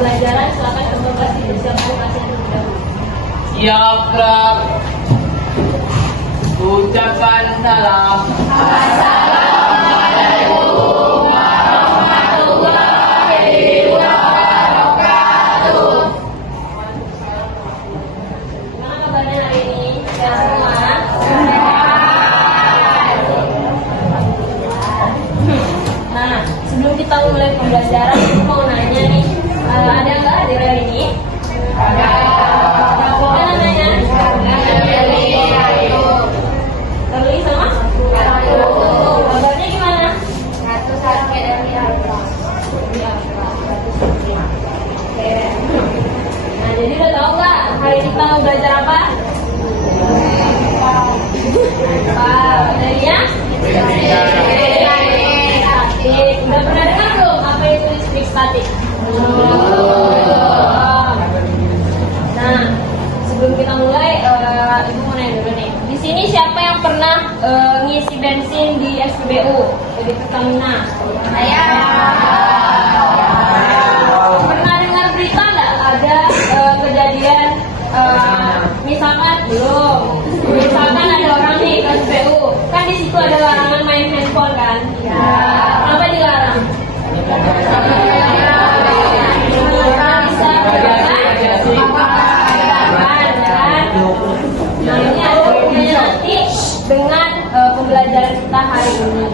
pembelajaran. Silakan kedua kelas dipersiapkan kelasnya terlebih dahulu. Siap, Kak. Ucapkan salam. Assalamualaikum warahmatullahi wabarakatuh. Gimana kabarnya hari ini? Sehat semua? Nah, sebelum kita mulai pembelajaran, aku mau nanya nih, ada nggak hadir hari ini? Ada. Apa namanya? Terli sama? Kabarnya gimana? Oke. Nah, jadi udah tahu nggak hari ini kita mau belajar apa? Materinya? Statik. Udah pernah dengar belum apa itu listrik statik? Nah, sebelum kita mulai, ibu mau nanya dulu nih. Di sini siapa yang pernah ngisi bensin di SPBU, di Pertamina? Saya. Pernah dengar berita nggak ada kejadian, misalkan belum, misalkan ada orang nih ke SPBU, kan di situ ada larangan main handphone kan? Iya. Kenapa dilarang? Nah, ini ada hubungannya nanti dengan pembelajaran kita hari ini.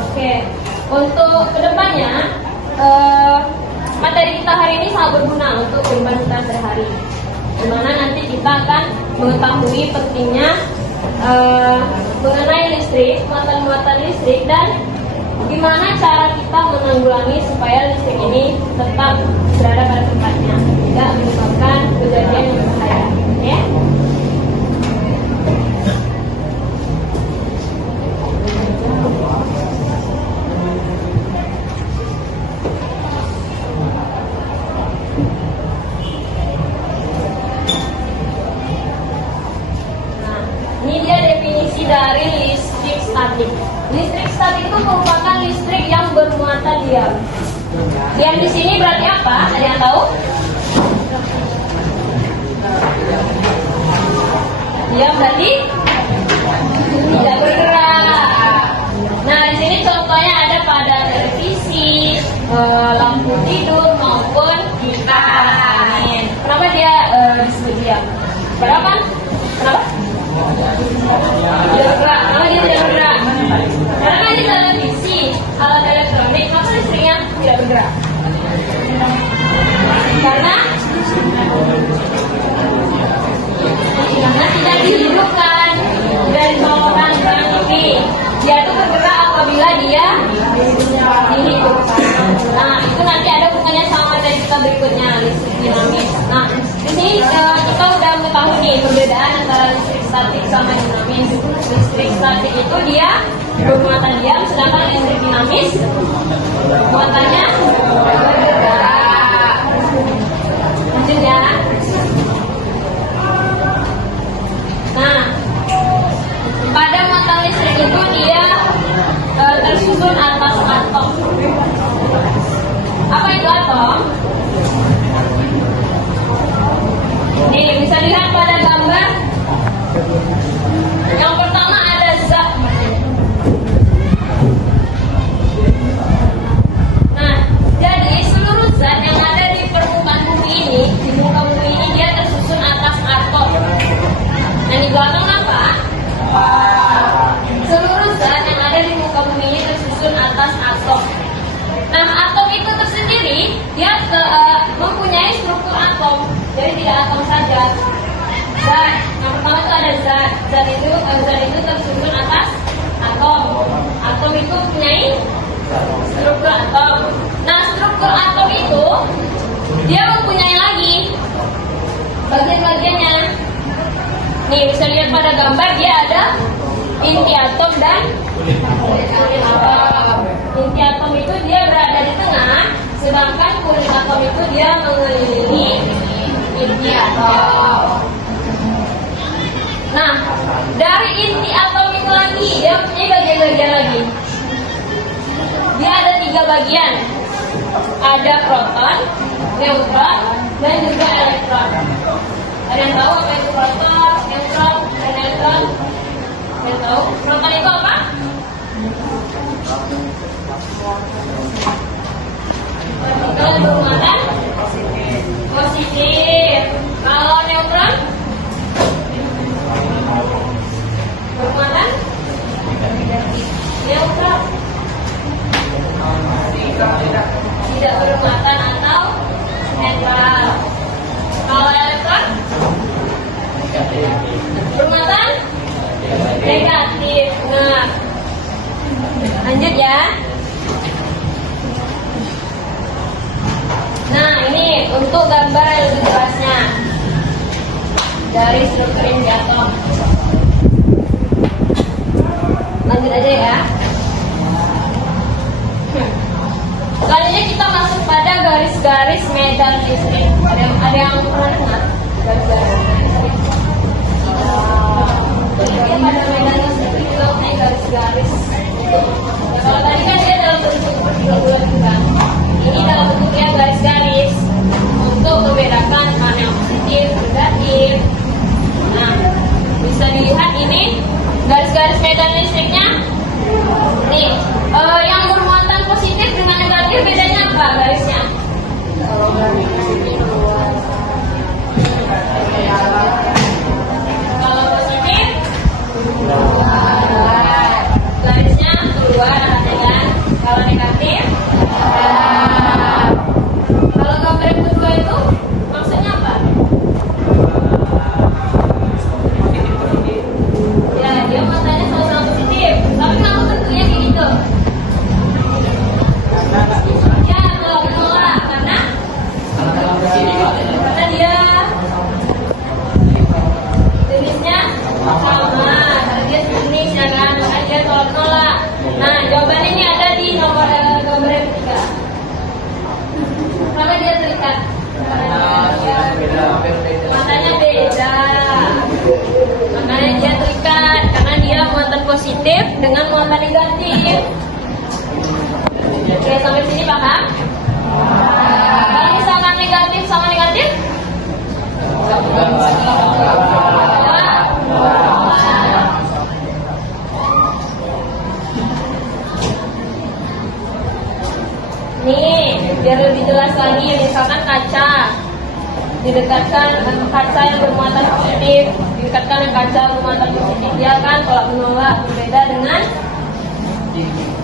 Oke, untuk kedepannya materi kita hari ini sangat berguna untuk kehidupan kita sehari-hari. Dimana nanti kita akan mengetahui pentingnya mengenai listrik, muatan-muatan listrik, dan gimana cara kita menanggulangi supaya listrik ini tetap berada pada tempatnya, tidak menyebabkan kejadian yang berbahaya. Ya? Nah, ini dia definisi dari listrik statik. Listrik statik itu merupakan listrik yang bermuatan diam. Diam di sini berarti apa? Ada yang tahu? Diam berarti tidak bergerak. Nah, di sini contohnya ada pada televisi, lampu tidur maupun kipas angin. Kenapa dia disebut diam? Kenapa? Kenapa? Tidak bergerak. Kenapa dia tidak bergerak? Karena di televisi, alat elektronik, maka listriknya tidak bergerak. Karena tidak dihidupkan dari bawaan barang ini. Dia itu bergerak apabila dia dihidupkan. Nah, itu nanti ada hubungannya sama materi kita berikutnya, listrik dinamis. Nah, di sini kita udah mengetahui nih perbedaan antara listrik statik sama dinamis. Listrik statik itu dia bermuatan diam, sedangkan listrik dinamis muatannya bergerak. Lanjut ya. Nah, pada muatan listrik itu dia tersusun atas atom. Apa itu atom? Nih, bisa dilihat pada gambar. Yang pertama ada zat. Nah, jadi seluruh zat yang ada di permukaan bumi ini, di muka bumi ini, dia tersusun atas atom. Nah, di belakang apa? Seluruh zat yang ada di muka bumi ini tersusun atas atom. Nah, atom itu tersendiri dia mempunyai struktur atom. Jadi tidak atom saja. Zat, yang pertama itu ada zat. Zat itu tersusun atas atom. Atom itu mempunyai struktur atom. Nah, struktur atom itu dia mempunyai lagi bagian-bagiannya. Nih, bisa lihat pada gambar dia ada inti atom dan kulit atom. Inti atom itu dia berada di tengah, sedangkan kulit atom itu dia mengelilingi inti atom. Nah, dari inti atom itu lagi dia punya bagian-bagian lagi. Dia ada 3 bagian. ada proton, neutron, dan juga elektron. Ada yang tahu apa itu proton, neutron, dan elektron? Ada yang tahu? Proton itu apa? Partikel bermuatan positif. Kalau neutron bermuatan neutral, tidak bermuatan atau netral. Kalau elektron bermuatan negatif. Nah, lanjut ya. Nah, ini untuk gambar yang lebih jelasnya dari struktur inti atom. Lanjut aja ya. Selanjutnya kita masuk pada garis-garis medan listrik. Ada yang pernah dengar garis-garis listrik? Jadi pada medan listrik itu kita punya garis-garis. Ya, kalau tadi kan dia dalam bentuk bulat-bulat kan. Ini dalam bentuknya garis-garis untuk membedakan mana yang positif, negatif. Nah, bisa dilihat ini garis-garis medan listriknya. Nih, yang bermuatan positif dengan negatif bedanya apa garisnya? Kalau garis positif keluar. Kalau positif keluar. Garisnya keluar ada kan? Kalau negatif kalau gambar yang kedua itu maksudnya apa? Ya, dia matanya sama-sama positif. Tapi kamu tentunya kayak gitu. Ya, kalau menolak karena dia jenisnya sama. Karena dia jenis ya kan, makanya dia tolak menolak. Nah, jawabannya ini ada di nomor gambar yang ketiga. Karena dia terikat. Matanya beda. Makanya dia terikat karena dia muatan positif dengan muatan negatif. Oke, sampai sini paham? Kalau misalkan negatif sama negatif? Nih, biar lebih jelas lagi, misalkan kaca didekatkan kaca yang bermuatan positif, didekatkan dengan kaca bermuatan positif, dia akan tolak menolak. Berbeda dengan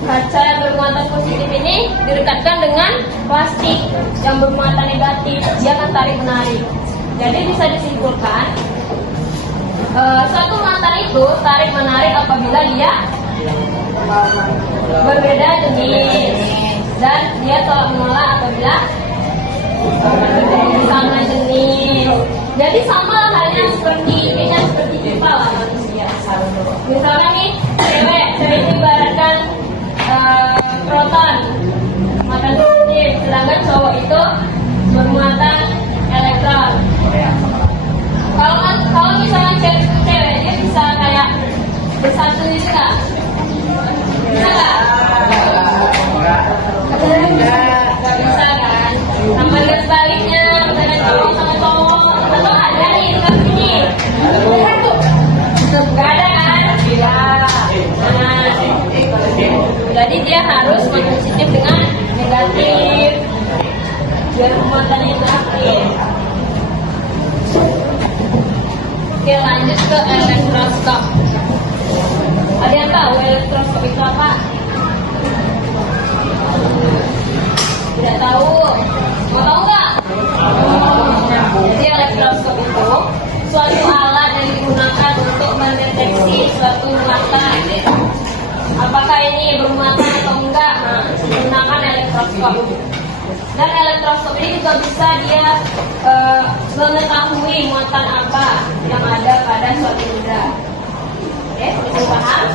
kaca yang bermuatan positif ini didekatkan dengan plastik yang bermuatan negatif, dia akan tarik menarik. Jadi bisa disimpulkan suatu muatan itu tarik menarik apabila dia berbeda jenis, dan dia tolak menolak apabila sama jenis. Jadi sama halnya seperti kita lah manusia. Misalkan nih cewek ini ibaratkan proton muatan positif, sedangkan cowok itu bermuatan elektron. Kalau misalnya cewek dia bisa kayak bersatu gitu nggak? Bisa nggak? Nggak bisa kan? Sama dia sebaliknya, misalnya cowok sama cowok, atau ada nih di kasus ini? Nggak ada kan? Nah, jadi dia harus positif dengan negatif biar muatannya itu aktif. Oke, lanjut ke elektroskop. Ada yang tahu elektroskop itu apa? Tidak tahu? Mau tahu nggak? Jadi elektroskop itu suatu alat yang digunakan untuk mendeteksi suatu muatan. Apakah ini bermuatan atau enggak? Nah, menggunakan elektroskop. Dan elektroskop ini juga bisa dia mengetahui muatan apa yang ada pada suatu benda. Oke, bisa paham?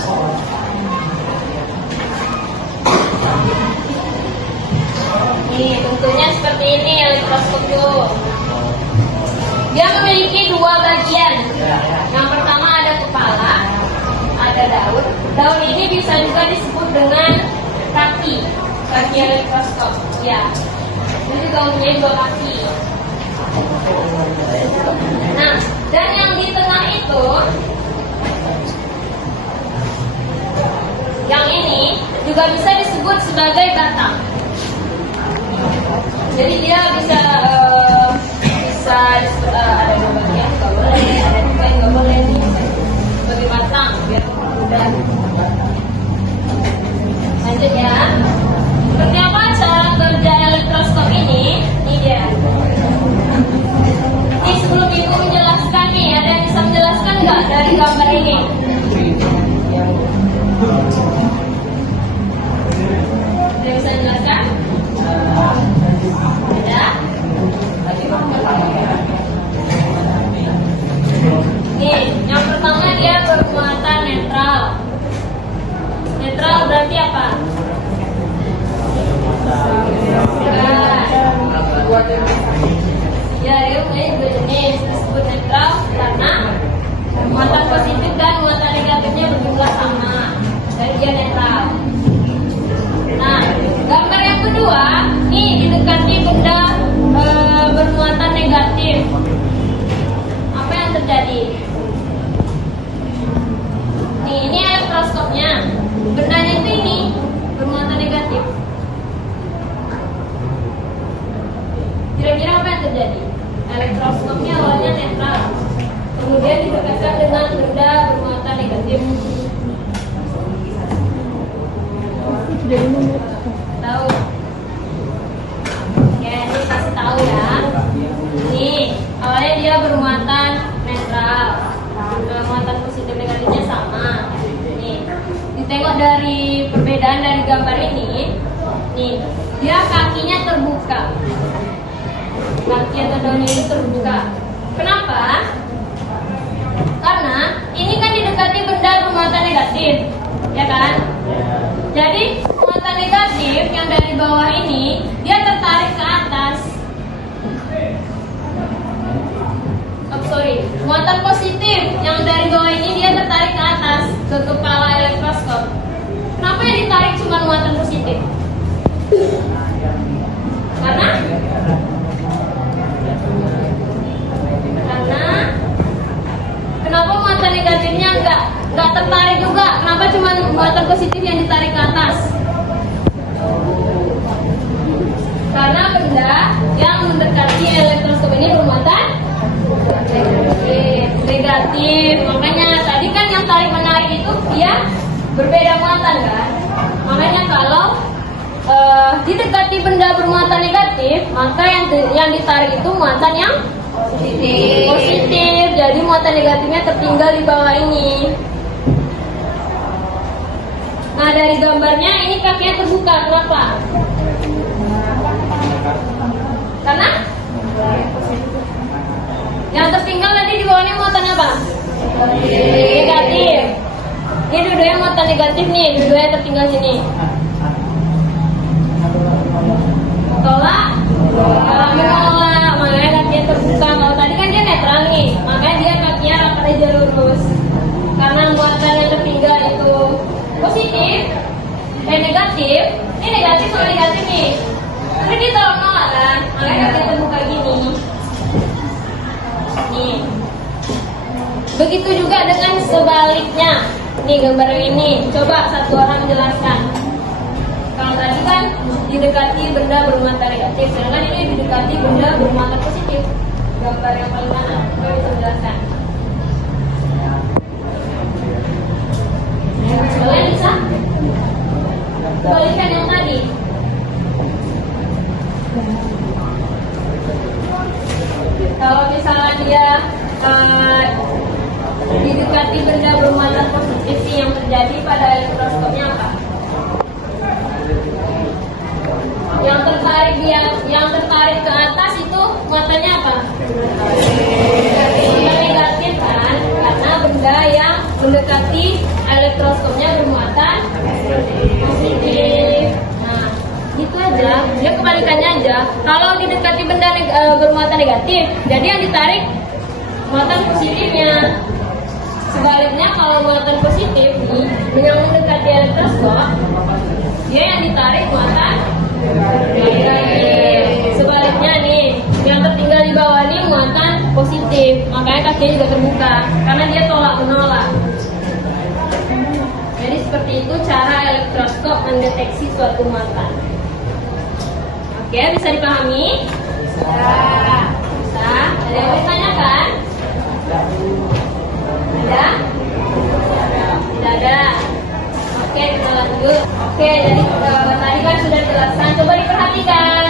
Nih, bentuknya seperti ini elektroskop itu. Dia memiliki dua bagian. Yang pertama ada kepala, ada daun. Daun ini bisa juga disebut dengan kaki. kaki elektroskop. Ya, ini juga mempunyai 2 kaki. Nah, dan yang di tengah itu, yang ini juga bisa disebut sebagai batang. Jadi dia bisa ada 2 bagian nggak boleh, ada 2 yang nggak boleh nih, sebagai batang biar mudah. Lanjut ya. Seperti apa cara kerja elektroskop ini? Ini dia. Ini sebelum ibu menjelaskan nih, ada yang bisa menjelaskan nggak dari gambar ini? Ada yang bisa menjelaskan? Ada? Nih, yang pertama dia bermuatan netral. Netral berarti apa? Ya, dia punya 2 jenis. Disebut netral karena muatan positif dan muatan negatifnya berjumlah sama. Jadi dia netral. Nah, gambar yang kedua, nih didekati benda bermuatan negatif. Apa yang terjadi? Nih, ini elektroskopnya. Bendanya itu ini bermuatan negatif. Kira-kira apa yang terjadi? Elektroskopnya awalnya netral, kemudian didekatkan dengan benda bermuatan negatif. Tahu? Ya, ini kasih tahu ya. Nih, awalnya dia bermuatan netral, muatan positif negatifnya sama. Nih, ditengok dari perbedaan dari gambar ini. Nih, dia kakinya terbuka. Kaki atau daunnya ini terbuka. Kenapa? Karena ini kan didekati benda bermuatan negatif, ya kan? Jadi muatan negatif yang dari bawah ini dia tertarik ke atas. Muatan positif yang dari bawah ini dia tertarik ke atas ke kepala elektroskop. Kenapa yang ditarik cuma muatan positif? Karena kenapa muatan negatifnya nggak tertarik juga? Kenapa cuma muatan positif yang ditarik ke atas? Karena benda yang mendekati elektroskop ini bermuatan negatif. Makanya tadi kan yang tarik menarik itu dia berbeda muatan kan? Makanya kalau didekati benda bermuatan negatif, maka yang ditarik itu muatan yang positif. Jadi muatan negatifnya tertinggal di bawah ini. Nah, dari gambarnya ini kakinya terbuka. Kenapa? Karena yang tertinggal tadi di bawahnya muatan apa? Negatif. Ini dua-duanya muatan negatif nih, dua-duanya tertinggal sini. Tolak, menolak, makanya kakinya terbuka. Kalau tadi kan dia netral nih, makanya dia kakinya rapat aja lurus. Karena muatan yang tertinggal itu positif, negatif. Ini negatif sama negatif nih. Tapi dia tolak menolak kan, makanya kakinya terbuka gini. Nih. Begitu juga dengan sebaliknya. Nih gambar ini, coba satu orang menjelaskan. Kalau tadi kan didekati benda bermuatan negatif, sedangkan ini didekati benda bermuatan positif. Gambar yang paling mana? Coba bisa menjelaskan. Kalian bisa? Sebalikkan yang tadi. Kalau misalnya dia didekati benda bermuatan positif, yang terjadi pada elektroskopnya apa? Yang tertarik ke atas itu muatannya apa? Muatan negatif kan? Karena benda yang mendekati elektroskopnya bermuatan positif. Nah, itu aja. Dia kebalikannya aja. Kalau didekati benda bermuatan negatif, jadi yang ditarik muatan positifnya. Sebaliknya kalau muatan positif nih, yang mendekati elektroskop, dia yang ditarik muatan negatif. Sebaliknya nih, yang tertinggal di bawah ini muatan positif, makanya kakinya juga terbuka karena dia tolak menolak. Jadi seperti itu cara elektroskop mendeteksi suatu muatan. Oke, bisa dipahami? Bisa. Bisa. Ada yang mau ditanyakan? Ada? Tidak ada. Oke, kita lanjut. Oke, jadi tadi kan sudah dijelaskan. Coba diperhatikan.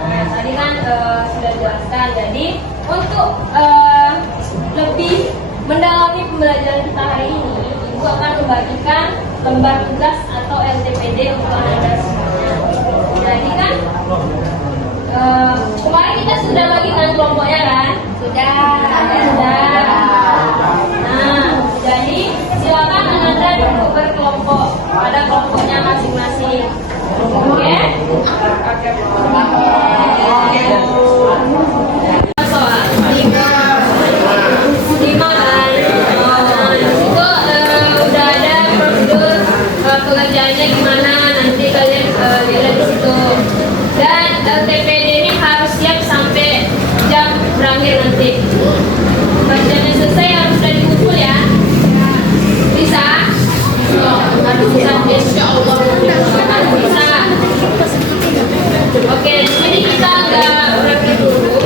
Nah, tadi kan sudah dijelaskan. Jadi untuk lebih mendalami pembelajaran kita hari ini, Ibu akan membagikan lembar tugas atau LTPD untuk Anda semuanya. Jadi kan kemarin kita sudah bagikan kelompoknya kan? Sudah. Nah, jadi silakan Anda duduk berkelompok pada kelompoknya masing-masing. Oke? Soal 5 kan? Nah, di situ udah ada prosedur pengerjaannya gimana, nanti kalian lihat di situ. Dan LTPD ini harus siap sampai jam berakhir nanti. Bagiannya selesai harus sudah dikumpul ya. Bisa? Harus bisa. Insya Allah harus bisa. Oke, jadi kita nggak berakhir dulu.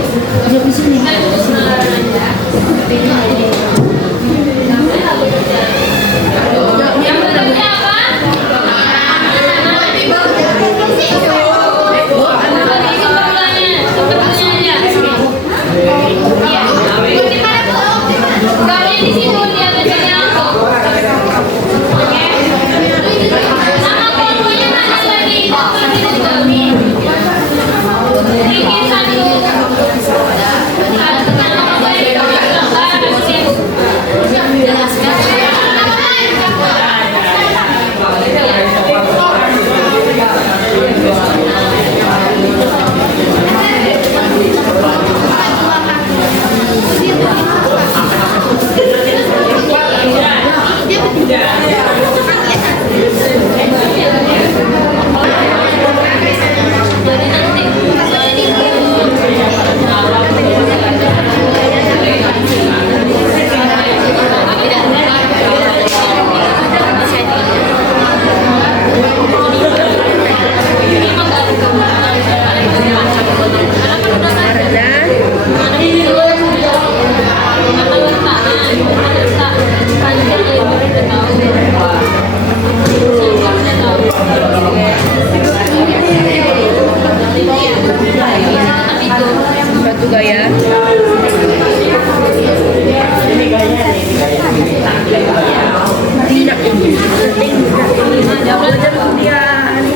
Kita dulu kenalan aja. Yang bekerja apa? Kalian di situ dia belajarnya langsung. Oke. Nama kelompoknya mana tadi? Bikin satu. Nama Batu gaya. Tidak belajar kemudian.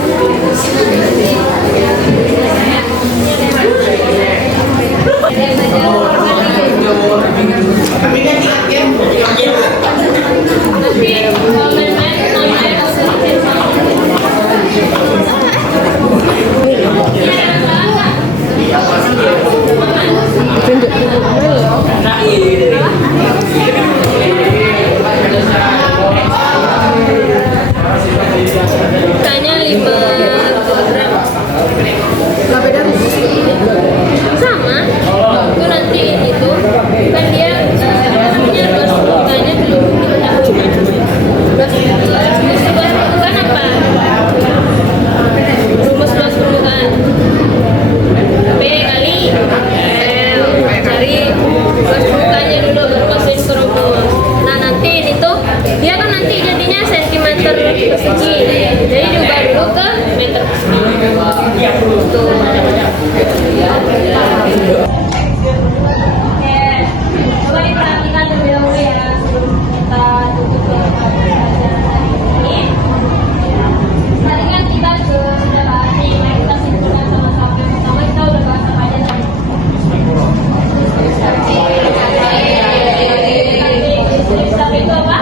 Tanya 5 kilogram. Sama. Itu nanti itu kan dia namanya ruas belum diketahui. Rumus permukaan apa? Rumus ruas permukaan. B kali L. Cari ruas permukaannya dulu baru masukin ke rumus. Nah nanti ini tuh dia kan nanti jadinya sentimeter persegi. Jadi diubah dulu ke meter persegi. Tuh. Oke, coba diperhatikan terlebih dahulu ya sebelum kita tutup ke pelajaran hari ini. Tadi kan kita sudah bahas nih, mari kita simpulkan sama-sama. Pertama kita udah bahas apa aja tadi? Tapi itu apa?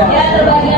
Ya terbagi